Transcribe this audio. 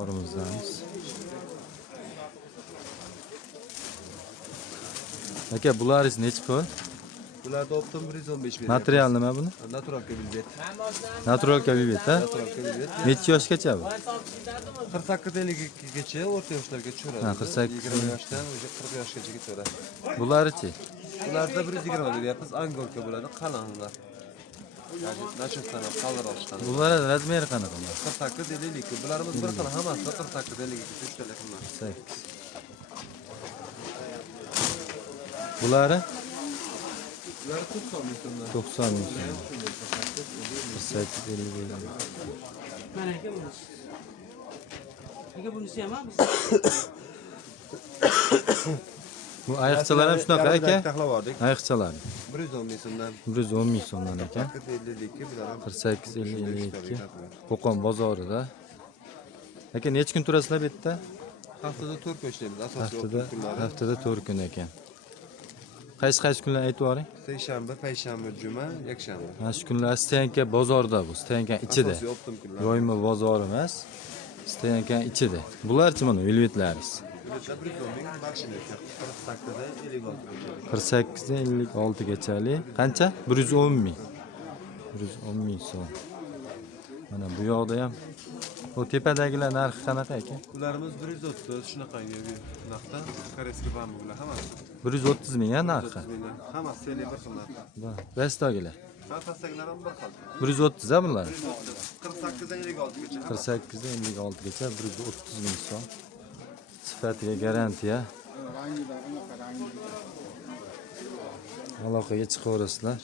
Orimizdamiz. Aka, bularingiz necha pul? Bularda optim 115 million. Material nima buni? Natural velvet. Natural kavivet, ha? Natural velvet. Necha yoshgacha bu? 48-52 gacha o'rta yoshlarga tushiradi. Ha, 48. 20 yoshdan o'sha 40 yoshgacha ketaveradi. Bularichi? Bularda 120 beryapmiz. Angorka bo'ladi, qalinlar. Nachosdan qaldiroqdan. Bular razmeri qanaqa bular? 48-52. Bularimiz bir xil hammasi 48-52 3 telefonlar. 8. Bulari? Bular 90 ming so'mdan. 90 ming so'm. 48 50. Mana aka bu. Aka bunisi ham biz. Bu ayiqchalar ham shunaqa aka? Taxlavordik. Ayiqchalar. 110 ming so'mdan. 110 ming so'mdan aka. 48-52 bular ham 48 52. Qo'qon bozorida. Aka, necha kun turasizlar bu yerda? haftada 4 kun ishlaymiz. Asosiy Haftada 4 kun ekan. Qaysi kunlar aytib yuboring? seshanba, payshanba, juma, yakshanba. Mana shu kunlar Steyanka bozorida bu, Steyanka ichida. Asosiy optim kunlar. Yoyma bozor emas, Steyanka ichida. Bularchi mana velvetlarimiz. Bular 110 ming maksimum 48 56 gacha. 48 dan 56 gachalik. Qancha? 110 ming. 110 ming so'm. Mana bu yoqda ham. O tepadagilar narxi qanaqa ekan? Bularimiz 130 shunaqa narxda. Koreyskiy bambular hammasi. 130 ming ya narxi. Hammasi seli bir xil narxda. Bastagilar. Pastagilar ham bir xil. 130 a bular. 48 dan 56 gacha. 48 dan 56 gacha 130 ming so'm. Sifatiga garantiya. Aloqaga chiqaverasizlar.